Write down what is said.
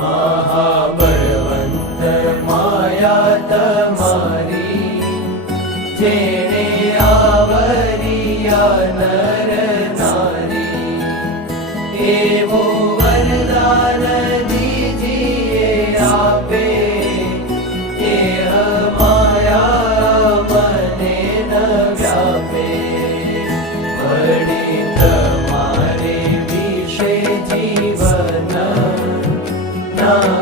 મહાબળવંત માયા તમારી, જેણે આવરિયા નર નારી, એવું વરદાન દીજીએ આપે, એ માયા મને ન વ્યાપે. વળી તમારે વિશે જીવન ના